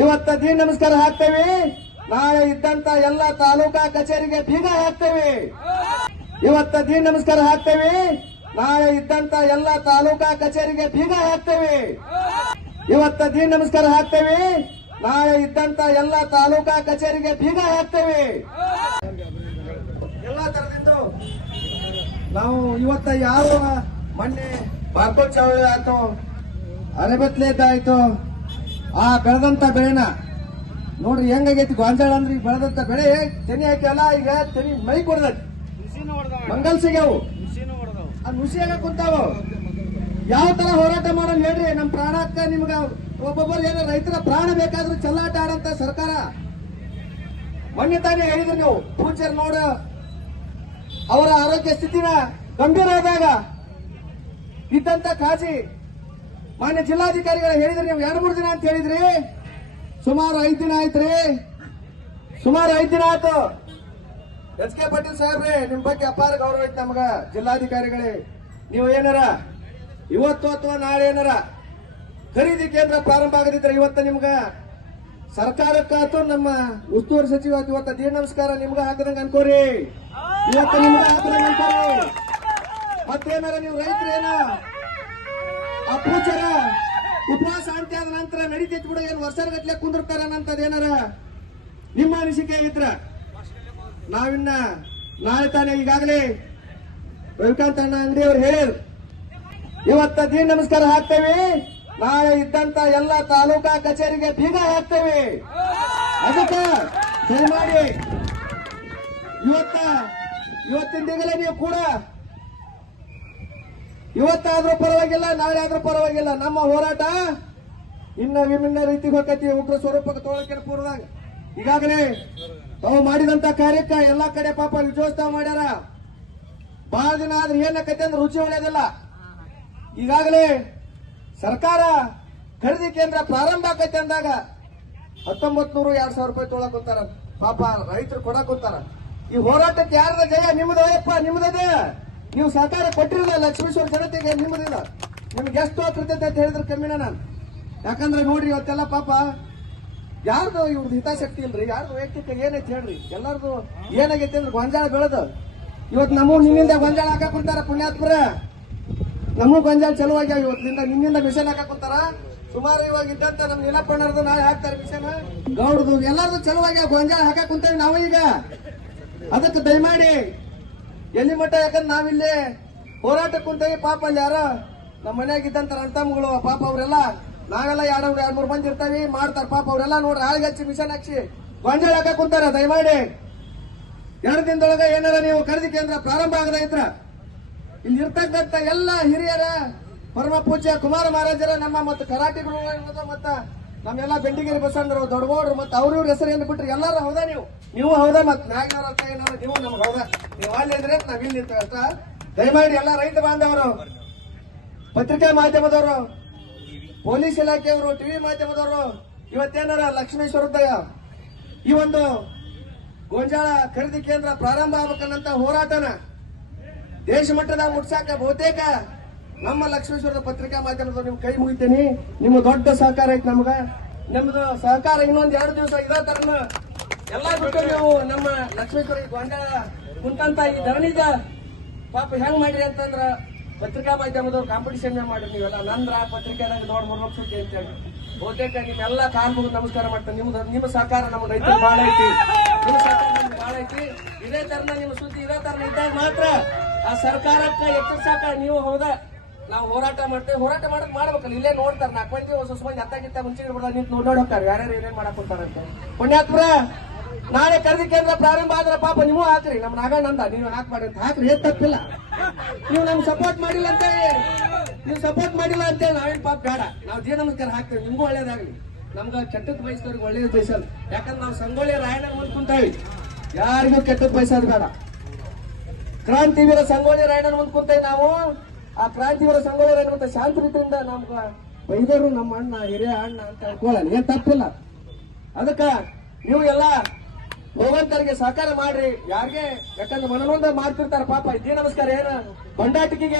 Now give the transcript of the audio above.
ಇವತ್ತ ದೀನ್ ನಮಸ್ಕಾರ ಹಾಕ್ತೇವೆ. ನಾಳೆ ಇದ್ದಂತ ಎಲ್ಲ ತಾಲೂಕಾ ಕಚೇರಿಗೆ ಬೀಗ ಹಾಕ್ತೇವೆ. ಇವತ್ತ ದೀನ್ ನಮಸ್ಕಾರ ಹಾಕ್ತೇವೆ. ನಾಳೆ ಇದ್ದಂತ ಎಲ್ಲ ತಾಲೂಕಾ ಕಚೇರಿಗೆ ಬೀಗ ಹಾಕ್ತೇವೆ. ಇವತ್ತ ದೀನ್ ನಮಸ್ಕಾರ ಹಾಕ್ತೇವೆ. ನಾಳೆ ಇದ್ದಂತ ಎಲ್ಲ ತಾಲೂಕಾ ಕಚೇರಿಗೆ ಬೀಗ ಹಾಕ್ತೇವೆ. ಎಲ್ಲಾ ತರದಿಂದ ನಾವು ಇವತ್ತ ಯಾರು ಮೊನ್ನೆ ಬಾರ್ಕೋಟ್ ಚಳವಳಿ ಆಯ್ತು, ಅರೆಬತ್ಲೇದಾಯ್ತು, ಆ ಬೆಳೆದಂತ ಬೆಳೆನ ನೋಡ್ರಿ ಹೆಂಗಾಗೈತಿ. ಗೊಂಜಾಳ ಅಂದ್ರೆ ಈಗ ಬೆಳೆದಂತ ಬೆಳೆ ತೆನಿ ಹಾಕಿವಲ್ಲ, ಈಗ ತೆನಿ ಮೈ ಕೊಡದೈತಿ, ಮಂಗಲ್ ಸಿಗ್ಯಾವು, ಆ ನುಸಿಯಾಗ ಕುಂತಾವ. ಯಾವ ತರ ಹೋರಾಟ ಮಾಡೋಣ ಹೇಳ್ರಿ? ನಮ್ ಪ್ರಾಣಕ್ಕ ನಿಮ್ಗ ಒಬ್ಬೊಬ್ಬರು ಏನೋ ರೈತರ ಪ್ರಾಣ ಬೇಕಾದ್ರೂ ಚೆಲ್ಲಾಟ ಆಡಂತ ಸರ್ಕಾರ. ಮೊನ್ನೆ ತಾನೇ ಹೇಳಿದ್ರಿ ನೀವು, ಫ್ಯೂಚರ್ ನೋಡ ಅವರ ಆರೋಗ್ಯ ಸ್ಥಿತಿನ ಗಂಭೀರ ಆದಾಗ ಇದ್ದಂತ ಕಾಜಿ ಮಾನ್ಯ ಜಿಲ್ಲಾಧಿಕಾರಿಗಳು ಹೇಳಿದ್ರಿ ನೀವು 2-3 ದಿನ ಅಂತ ಹೇಳಿದ್ರಿ. ಸುಮಾರು 5 ದಿನ ಆಯ್ತ್ರಿ. ಸುಮಾರು 5 ದಿನ ಆಯ್ತು. ಎಚ್ ಕೆ ಪಾಟೀಲ್ ಸಾಹೇಬ್ರೆ, ನಿಮ್ ಬಗ್ಗೆ ಅಪಾರ ಗೌರವ ಐತಿ ನಮಗ. ಜಿಲ್ಲಾಧಿಕಾರಿಗಳೇ, ನೀವು ಏನಾರ ಇವತ್ತು ಅಥವಾ ನಾಳೆ ಏನಾರ ಖರೀದಿ ಕೇಂದ್ರ ಪ್ರಾರಂಭ ಆಗದಿದ್ರೆ ಇವತ್ತ ನಿಮ್ಗ ಸರ್ಕಾರಕ್ಕಾತು ನಮ್ಮ ಉಸ್ತುವಾರಿ ಸಚಿವ ಇವತ್ತ ದೀನ್ ನಮಸ್ಕಾರ ನಿಮ್ಗ ಹಾಕದಂಗ ಅನ್ಕೋರಿ. ಇವತ್ತು ನಿಮ್ಗ ಹಾಕದಂಗ ಅನ್ಕೋರಿ. ಮತ್ತೇನಾರ ನೀವು ರೈತರೇನ ಅಪೂಚರ ಉಪವಾಸ ಶಾಂತಿ ಆದ ನಂತರ ನಡೀತೈತಿ ಬಿಡ, ಏನ್ ವರ್ಷಗಟ್ಲೆ ಕುಂದಿರ್ತಾರ ಅನ್ನಂತದೇನಾರ ನಿಮ್ಮ ಅನಿಸಿಕೆ ಇದ್ರ ನಾವಿನ್ನ ನಾಳೆ ತಾನೇ ಈಗಾಗಲೇ ರವಿಕಾಂತ್ ಅಣ್ಣ ಅಂಗಡಿ ಅವ್ರು ಹೇಳಿದ್ರು, ಇವತ್ತ ದೀನ್ ನಮಸ್ಕಾರ ಹಾಕ್ತೇವೆ. ನಾಳೆ ಇದ್ದಂತ ಎಲ್ಲ ತಾಲೂಕಾ ಕಚೇರಿಗೆ ಬೀಗ ಹಾಕ್ತೇವೆ. ಅದಕ್ಕ ದಯಮಾಡಿ ಇವತ್ತಿಂದೀಗಲೇ ನೀವು ಕೂಡ ಇವತ್ತಾದ್ರೂ ಪರವಾಗಿಲ್ಲ, ನಾಳೆ ಆದ್ರೂ ಪರವಾಗಿಲ್ಲ, ನಮ್ಮ ಹೋರಾಟ ಇನ್ನ ವಿಭಿನ್ನ ರೀತಿಗೆ ಹೋಗತಿ. ಉಗ್ರ ಸ್ವರೂಪಕ್ಕೆ ತೋಳಕ್ಕೆ ಪೂರ್ವದಾಗ ಈಗಾಗಲೇ ತಾವು ಮಾಡಿದಂತ ಕಾರ್ಯಕ್ಕ ಎಲ್ಲಾ ಕಡೆ ಪಾಪ ವಿಜಯೋತ್ಸವ ಮಾಡ್ಯಾರ. ಬಹಳ ದಿನ ಆದ್ರೆ ಏನಕ್ಕೈತೆ ಅಂದ್ರೆ ರುಚಿ ಒಳ್ಳೆಯದಿಲ್ಲ. ಈಗಾಗಲೇ ಸರ್ಕಾರ ಖರೀದಿ ಕೇಂದ್ರ ಪ್ರಾರಂಭ ಆಕೈತೆ ಅಂದಾಗ 1900-2000 ರೂಪಾಯಿ ತೊಳಕ್ ಹೋಗ್ತಾರ. ಪಾಪ ರೈತರು ಕೊಡಕ್ ಹೋಗ್ತಾರ. ಈ ಹೋರಾಟಕ್ಕೆ ಯಾರದ ಜಯ? ನಿಮ್ಮದಪ್ಪ, ನಿಮ್ಮದೇ. ನೀವು ಸಹಕಾರ ಕೊಟ್ಟಿರಲಿಲ್ಲ ಲಕ್ಷ್ಮೇಶ್ವರ ಜನತೆಗೆ, ನಿಮ್ಮದಿಲ್ಲ. ನಿಮ್ಗೆ ಎಷ್ಟು ಕೃತಜ್ಞತೆ ಅಂತ ಹೇಳಿದ್ರೆ ಕಮ್ಮಿನ ನಾನು. ಯಾಕಂದ್ರೆ ನೋಡ್ರಿ ಇವತ್ತೆಲ್ಲ ಪಾಪ ಯಾರ್ದು ಇವ್ರದ್ದು ಹಿತಾಸಕ್ತಿ ಇಲ್ರಿ, ಯಾರ್ದು ವೈಯಕ್ತಿಕ ಏನೈತಿ ಹೇಳ್ರಿ. ಎಲ್ಲಾರ್ದು ಏನಾಗೈತಿ ಅಂದ್ರೆ ಗೊಂಜಾಳ ಬೆಳೆದು ಇವತ್ತು ನಮಗೂ ನಿನ್ನಿಂದ ಗೊಂಜಾಳ ಹಾಕಕ್ ಕುಂತಾರ. ಪುಣ್ಯಾತ್ಮರ ನಮಗೂ ಗೊಂಜಾಳ ಚಲುವಾಗಿ ಇವತ್ತಿನಿಂದ ನಿನ್ನಿಂದ ಮಿಷನ್ ಹಾಕಕ್ ಕುಂತಾರ. ಸುಮಾರು ಇವಾಗ ಇದ್ದಂತ ನಮ್ ನೀಲಪ್ಪಣ್ಣರದು ನಾಳೆ ಹಾಕ್ತಾರೆ ಮಿಷನ್, ಗೌಡ್ದು ಎಲ್ಲಾರ್ದು ಚಲುವಾಗಿ ಗೊಂಜಾಳ ಹಾಕಕ್ ಕುಂತೇವೆ ನಾವು ಈಗ. ಅದಕ್ಕೆ ದಯಮಾಡಿ ಎಲ್ಲಿ ಮಟ್ಟ, ಯಾಕಂದ್ರೆ ನಾವಿಲ್ಲಿ ಹೋರಾಟಕ್ಕೆ ಕುಂತೇವಿ. ಪಾಪ ಅಲ್ಲಿ ಯಾರ ನಮ್ಮ ಮನ್ಯಾಗ ಇದ್ದಂತ ಅಣ್ತಮ್ಮಗಳು ಪಾಪ ಅವರೆಲ್ಲ, ನಾವೆಲ್ಲ 2-3 ಮಂದಿ ಇರ್ತಾವಿ ಮಾಡ್ತಾರ. ಪಾಪ ಅವರೆಲ್ಲ ನೋಡ್ರಿ ಆಳಿಗೆ ಹಚ್ಚಿ ಮಿಷನ್ ಹಾಕಿ ಗೊಂಜಾಳ ಹಾಕಕ್ ಕುಂತಾರ. ದಯಮಾಡಿ 2 ದಿನದೊಳಗ ಏನಾರ ನೀವು ಖರೀದಿ ಕೇಂದ್ರ ಪ್ರಾರಂಭ ಆಗದ ಇದ್ರ ಇಲ್ಲಿ ಇರ್ತಕ್ಕಂಥ ಎಲ್ಲ ಹಿರಿಯರ, ಪರಮ ಪೂಜ್ಯ ಕುಮಾರ ಮಹಾರಾಜರ, ನಮ್ಮ ಮತ್ತು ಕರಾಟಿಗಳು ಮತ್ತ ನಮ್ಮೆಲ್ಲ ಬೆಂಡಿಗೇರಿ ಬಸಣ್ಣರು, ದೊಡ್ಡಗೌಡ್ರು ಮತ್ತೆ ಅವ್ರ ಹೆಸರು ಏನು ಬಿಟ್ರಿ ಎಲ್ಲಾರು ಹೌದಾ? ನೀವು ಹೌದಾ? ಮತ್ತೆ ನಾಗಿನವ್ರ ಅರ್ಥ ಏನಾದ್ರು ನೀವು ನಮ್ಗೆ ಹೌದಾ? ನೀವು ಅಲ್ಲಿ ಅಂದ್ರೆ ನಾವ್ ಇಲ್ಲಿ ಅಷ್ಟ. ದಯಮಾಡಿ ಎಲ್ಲ ರೈತ ಬಾಂಧವರು, ಪತ್ರಿಕಾ ಮಾಧ್ಯಮದವರು, ಪೊಲೀಸ್ ಇಲಾಖೆಯವರು, ಟಿವಿ ಮಾಧ್ಯಮದವರು ಇವತ್ತೇನಾರ ಲಕ್ಷ್ಮೇಶ್ವರದ ಈ ಒಂದು ಗೋಂಜಾಳ ಖರೀದಿ ಕೇಂದ್ರ ಪ್ರಾರಂಭ ಆಗ್ಬೇಕನ್ನಂತ ಹೋರಾಟನ ದೇಶ ಮಟ್ಟದ ಮುಟ್ಸಾಕ ಬಹುತೇಕ ನಮ್ಮ ಲಕ್ಷ್ಮೇಶ್ವರದ ಪತ್ರಿಕಾ ಮಾಧ್ಯಮದವರು ನಿಮ್ ಕೈ ಮುಗಿತೀನಿ. ನಿಮ್ಮ ದೊಡ್ಡ ಸಹಕಾರ ಐತಿ ನಮ್ಗ. ನಮ್ದು ಸಹಕಾರ ಇನ್ನೊಂದ್ 2 ದಿವಸ ಇದೇ ತರನ ಎಲ್ಲಾ ಬಿಟ್ಟು ನೀವು ನಮ್ಮ ಲಕ್ಷ್ಮೇಶ್ವರ ಗೊಂಜಾಳ ಕುಂತಂತ ಈ ಧರಣಿದ ಪಾಪ ಹೆಂಗ್ ಮಾಡ್ರಿ ಅಂತಂದ್ರ ಪತ್ರಿಕಾ ಮಾಧ್ಯಮದವ್ರು ಕಾಂಪಿಟಿಷನ್ ಮಾಡ್ರಿ. ನೀವೆಲ್ಲ ನಂದ್ರ ಪತ್ರಿಕೆದಾಗ ನೋಡ್ 3 ಲಕ್ಷ ಸುದ್ದಿ ಅಂತ ಹೇಳಿ ಬಹುತೇಕ ನಿಮ್ಮೆಲ್ಲ ಕಾಲ್ ಮುಗಿದು ನಮಸ್ಕಾರ ಮಾಡ್ತಾರೆ. ನಿಮ್ಮ ಸಹಕಾರ ನಮ್ಮ ರೈತರು ಬಹಳ ಐತಿ, ನಿಮ್ಮ ಸಹಕಾರ ನಮ್ಗೆ ಬಹಳ ಐತಿ. ಇದೇ ತರನ ನಿಮ್ಮ ಸುದ್ದಿ ಇದೇ ತರನ ಇದ್ದಾಗ ಮಾತ್ರ ಆ ಸರ್ಕಾರಕ್ಕೆ ಎಚ್ಚರಿಸಾಕ ನೀವು ಹೌದಾ ನಾವು ಹೋರಾಟ ಮಾಡ್ತೇವೆ. ಹೋರಾಟ ಮಾಡ್ಬೇಕಲ್ಲ, ಇಲ್ಲೇ ನೋಡ್ತಾರೆ 4 ಮಂದಿ ಹೊಸ ಮಂದಿ ಅತ್ತಾಗಿತ್ತ ಮುಂಚೆ ನಿಂತು ನೋಡಿ ಹೋಗ್ತಾರೆ ಯಾರ್ಯಾರು ಏನೇನ್ ಮಾಡಕ್ ಹೋಗ್ತಾರಂತ. ಪುಣ್ಯಾತ್ಮರ, ನಾಳೆ ಖರೀದಿ ಕೇಂದ್ರ ಪ್ರಾರಂಭ ಆದ್ರೆ ಪಾಪ ನೀವು ಹಾಕ್ರಿ. ನಮ್ಮ ನಾಗಣ್ಣಂದ ನೀವು ಹಾಕ್ಬೇಡಿ ಅಂತ ಹಾಕ್ರಿ, ಏನ್ ತಪ್ಪಿಲ್ಲ. ನೀವು ನಮ್ಗೆ ಸಪೋರ್ಟ್ ಮಾಡಿಲ್ಲ ಅಂತ ನೀವು ಸಪೋರ್ಟ್ ಮಾಡಿಲ್ಲ ಅಂತೇಳಿ ನಾವೇನ್ ಪಾಪ ಬೇಡ, ನಾವು ದೀನ ನಮಸ್ಕಾರ ಹಾಕ್ತೇವೆ. ನಿಮ್ಗೂ ಒಳ್ಳೇದಾಗ್ಲಿ, ನಮ್ಗ ಕೆಟ್ಟದ್ ಬಯಸಿದವ್ರಿಗೆ ಒಳ್ಳೇದು ಬಯಸಲ್ಲ. ಯಾಕಂದ್ರೆ ನಾವು ಸಂಗೊಳ್ಳಿ ರಾಯಣ್ಣ ಮುಂದೆ ಕುಂತಾವಿ, ಯಾರಿಗೂ ಕೆಟ್ಟದ್ ಬಯಸೋದು ಬೇಡ. ಕ್ರಾಂತಿವೀರ ಸಂಗೊಳ್ಳಿ ರಾಯಣ್ಣ ಮುಂದೆ ಕುಂತೇವಿ ನಾವು. ಆ ಕ್ರಾಂತಿವೀರ ಸಂಗೊಳ್ಳಿ ರಾಯಣ್ಣ ಅಂತ ಶಾಂತಿ ರೀತಿಯಿಂದ ನಮ್ಗ ಬೈದರು ನಮ್ಮ ಅಣ್ಣ, ಹಿರಿಯ ಅಣ್ಣ ಅಂತ ಹೇಳ್ಕೊಳ್ಳಲ್ಲ, ಏನ್ ತಪ್ಪಿಲ್ಲ. ಅದಕ್ಕ ನೀವು ಎಲ್ಲ ಹೋಗಂತರಿಗೆ ಸಹಕಾರ ಮಾಡ್ರಿ ಯಾರಿಗೆ. ಯಾಕಂದ್ರೆ ಮನನೊಂದ ಮಾಡ್ತಿರ್ತಾರ ಪಾಪ. ಇದೇ ನಮಸ್ಕಾರ ಏನ ಬಂಡಾಟಿಕೆಗೆ